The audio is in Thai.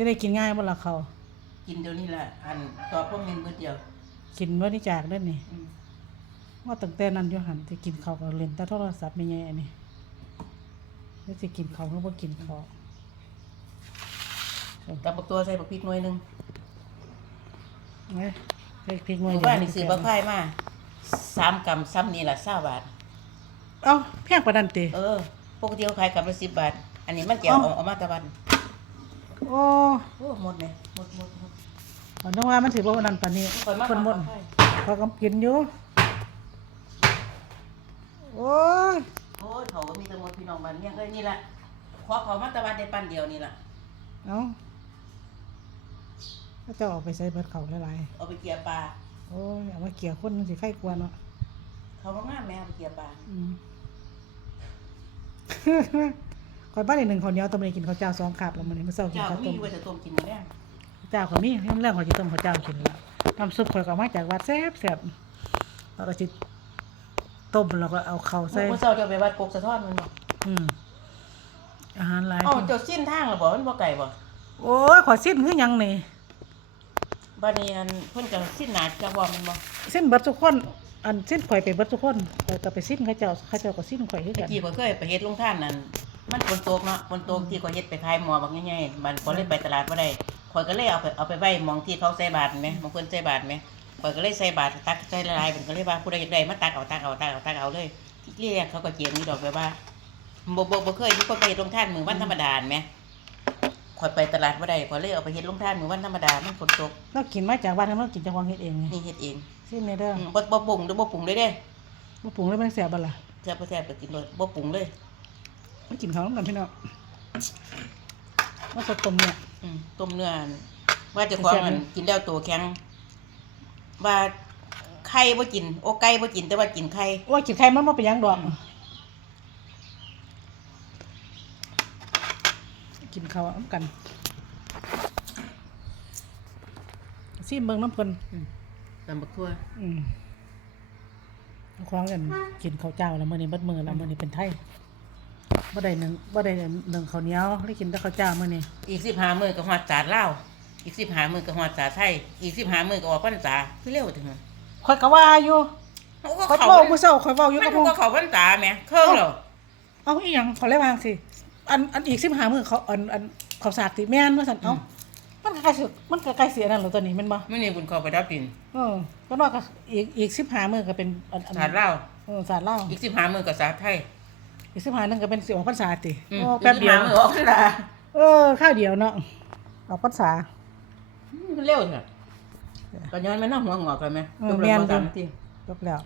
สิได้กินง่ายบ่ล่ะเขากินเดี๋ยวนี้แหละอันตอบพวกเมนเบิดเดียวกินบ่ได้จากเด้อนี่อืมว่าตั้งแต่นั้นอยู่หันสิกินข้าวก็เล่นแต่โทรศัพท์แม่ใหญ่อันนี้แล้วสิกินข้าวก็บ่กินข้าวตำบักตัวใส่บักพริกหน่วยหนึงเอ้ยใส่พริกหน่อยหมู่เดียวบ้านนี่ซื้อบักไผ่มาสามกำซ้ำนี่ล่ะ20บาท เอ้าแพงกว่านั้นติ เออ ปกติเขาขายกำละ10บาท อันนี้มันแจกเอ้า เอาเอามาตะวัน โอ้โอ้หมดเลยหมดหมดหมดเอานึกว่ามันสิบ่ว่านั้นปานนี้ข่อยมาเพิ่นหมดบักไผ่เขาก็กินอยู่โอ้ยโอ้ยเขาก็มีแต่หมดพี่น้องบ้านเนี่ยเอ้ยนี่ล่ะขอเขามาตะวันได้ปันเดียวนี่ล่ะเอ้าเขาเจะออกไปใส่เบิดเขาหลายเอาไปเกียร์ปลาๆโอ้ยเอามาเกี่ยวคนมันสิไข้กลัวเนาะเขาก็งามแม่เอาไปเกียร์ปลา อืมค อยบ้านอีกหนึ่งคนเดียวต้องไปกินข้าวเจ้าสองคาบแล้วมันนี้มันเศร้ากินเจ้าข้าวมีต้มอยู่ว่าจะต้มกินมื้อแรงเจ้าเขามียำเรื่องของจิต้มข้าวเจ้ากินละน้ำซุปข่อยก็เอามาจากวัดแซ่บแซ่บเราก็จิต้มแล้วก็เอาข้าวใส่เมื่อเช้าเจ้าไปวัดกกสะท้อนมันบอกอืมอาหารหลายอ๋อเจ้าสิ้นทางแล้วบ่มันบ่ไก่บ่โอ้ยขอสิ้นคือหยังนี่บัดนี้อันเพิ่นก็สิ้นหนาจักว่ามันบ่สิ้นเบิดทุกคน อันสิ้นข่อยไปเบิดทุกคนข่อยก็ไปสิ้นเข้าเจ้าเข้าเจ้าก็สิ้นข่อยคือเมื่กัอนกี้บ่เคยไปเฮ็ดลงท่านนั่น มันฝนตกเนาะฝนตกที่เขาเฮ็ดไปขายหม้อบักใหญ่ๆบัดก็เลยไปตลาดบ่ได้ข่อยก็เลยเอาไปเอาไปไว้หมองที่เขาใส่บาตรแหมบางคนใส่บาตรแหมข่อยก็เลยใส่บาตรตักใส่ละลายเพิ่นก็เลยว่าผู้ใดอยากได้มาตักเอาตักเอาตักเอาตักเอาเลยที่แรกเขาก็เจียงนี่ดอกไปว่าบ่บ่บ่เคยมีคนไปเฮ็ดลงท่านมื้อวันธรรมดาแหมข่อยไปตลาดบ่ได้ข่อยเลยเอาไปเฮ็ดลงท่านมื้อวันธรรมดามันฝนตกเรากินมาจากบ้านเรากินจากวังเฮ็ดเองไงนี่เฮ็ดเองสิ้นในเด้ออืมบ่บ่ปรุงเด้อบ่ปรุงเลยเด้บ่ปรุงเลยมันแซ่บบ่ล่ะแซ่บบ่แซ่บก็กินเลยบ่ปรุงเลย มากินข้าวนำกันพี่น้องว่าสดต้มเนี่ย อืมต้มเนื้ออันว่าเจะของอันกินแล้วตัวแข็ง ว่าไข่บ่กิน โอไก่บ่กินแต่ว่ากินไข่ว่ากินไข่มันบ่เป็นหยังดอกอืมกินข้าวนำกันซิมเบิ่งน้ำเพิ่นตำบักทั่วอืมเอาของกันกินข้าวเจ้าแล้วมื้อนี้เบิดมื้อแล้วมื้อนี้เป็นไทย บ่ได้หนึ่งบ่ได้หนึ่งข้าวเหนียวได้กินแต่ข้าวเจ้ามื้อนี้อีก15มื้อก็ฮอดจานลาวอีก15มื้อก็ฮอดจานไทยอีก15มื้อก็ออกพรรษาคือเร็วถึงข่อยก็ว่าอยู่เขาก็ข่อยเขาเว้ามื้อเช้าข่อยเว้าอยู่มักับนหมู่ก็เขาพรรษาแหมเครื่องเหรอเอาอีหยังขอเลยวางสิ อันอันอีก15มื้อเขาอันอันเขาสาดติแม่นว่าซั่นเอ้ามันก็ใกล้สิมันก็ใกล้เสียนั่นแหล้วตัวนี้แม่นบ่มื้อนี้บุญเขาไปดับดินเออก็นอกก็อีกอีก15มื้อก็เป็นอันอันสาดลาวเออสาดลาวอีก15มื้อก็สาดไทย อีก15นึงก็เป็นสิออกพรรษาติอืมโอ้แป๊บเดียวอีก15มื้อออกพรรษาเออข้าวเดียวเนาะออกพรรษา มันเร็วเถอะก็ย้อนมันน่าหัวงอกเลยไหมเออจบแม่แล้วนบ่อยู่ตามที่จบแล้ว